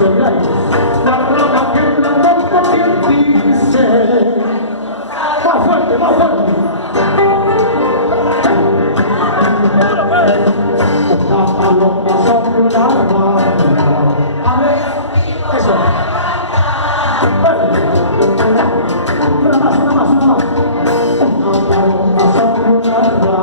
La rama que la toca quien dice. Más fuerte, más fuerte. Una paloma sobre una rama. A ver, eso. Una más, una más, una más. Una paloma sobre una rama.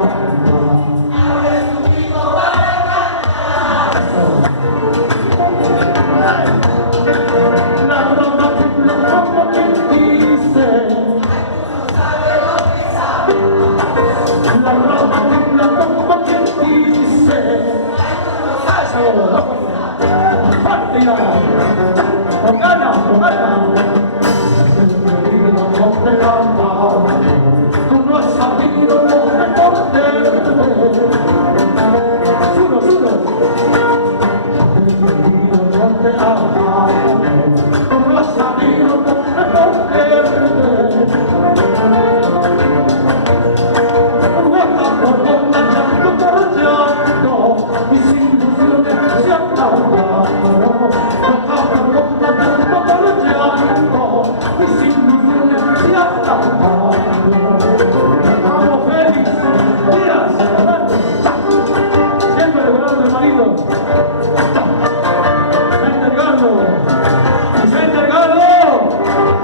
La rama que la toca quien dice. La rama que la toca quien dice. Eso. Fuerte ya. Con ganas, con ganas. No te ama, tú no has sabido responderte. Juro, juro. No te ama, tú no has sabido responderte. Gota por gota, llanto por llanto, mis ilusiones se acabaron. Gota por gota, llanto por llanto, mis ilusiones se acabaron. Vamos, Félix Díaz, siempre logrando el marido. Vicente Delgado, Vicente Delgado,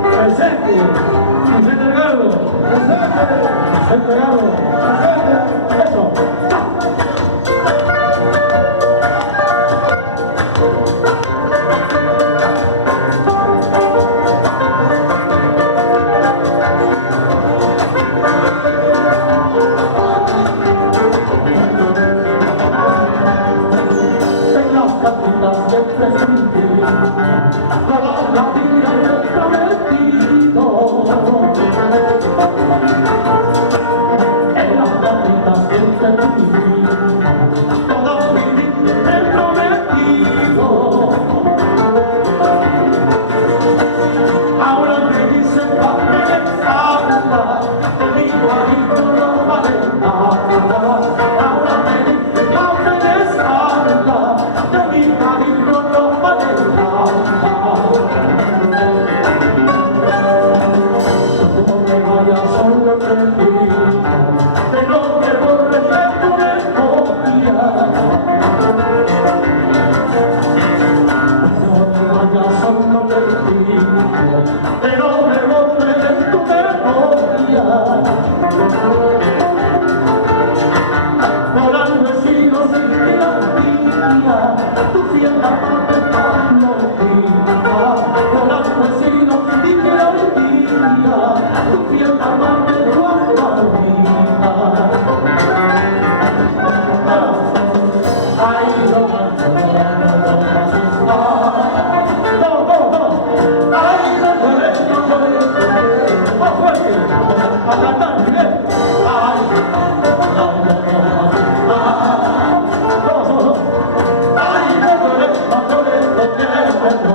presente. Vicente Delgado, presente. Vicente Delgado, presente. Eso. La vida del prometido. En las patitas siempre viví, toda mi vida el prometido. Ahora me dicen papel en falta, que mi marido no vale nada. Ahora me dicen papel en falta, que mi marido no vale nada. Pero que borres de tu memoria. No te vayas solo de ti, pero me borres de tu memoria. Por algo he sido sin garantía, tu fiel amante palomita. Por algo he sido sin garantía, tu fiel amante palomita. Ay, no pases más. No. Ay, no llores. Más fuerte. A cantar, bien. Ay, no. Ay, no llores, no quiero.